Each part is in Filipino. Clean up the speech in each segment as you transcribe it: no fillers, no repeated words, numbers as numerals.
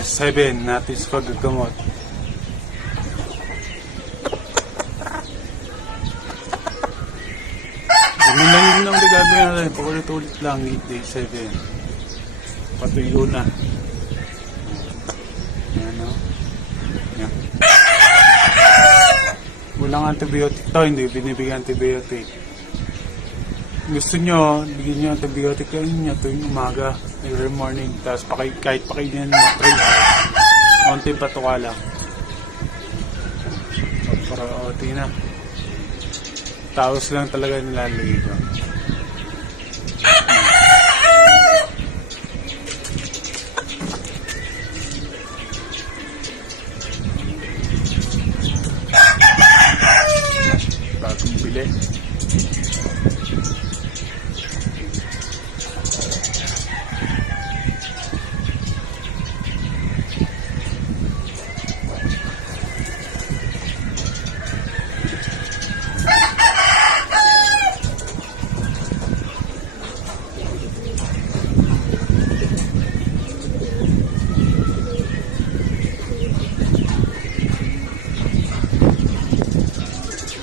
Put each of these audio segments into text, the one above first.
day 7 natin sa paggagamot. Ganun lang yun ang gagawin natin. Paulit-ulit lang, day 7. Patuyo na. Yan, no? Yan. Walang antibiotic to, hindi binibigyan antibiotic. Gusto nyo, bigyan nyo antibiotic kain nyo tuwing umaga, every morning. Tapos kahit pakainin nyo 3 hours. Konting patuka lang. Para tingnan. Taos lang talaga nilalagay ko. Bagong bili.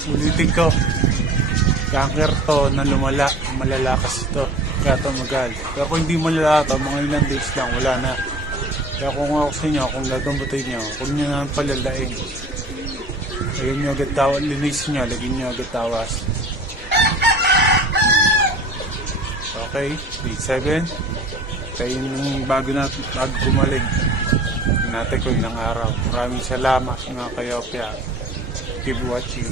Ulitin ko, cancer to na malalakas ito, kaya tumagal. Pero kung hindi malala ito, mga ilang days lang, wala na. Kaya kung ako sa inyo, kung gagambutin nyo, huwag nyo na palalain. Lagyan nyo agad tawas, linis nyo, lagyan nyo agad tawas. Okay, day 7. Kaya yung bago gumaling. Natin ko ilang araw. Maraming salamat mga kayopya. Keep watching.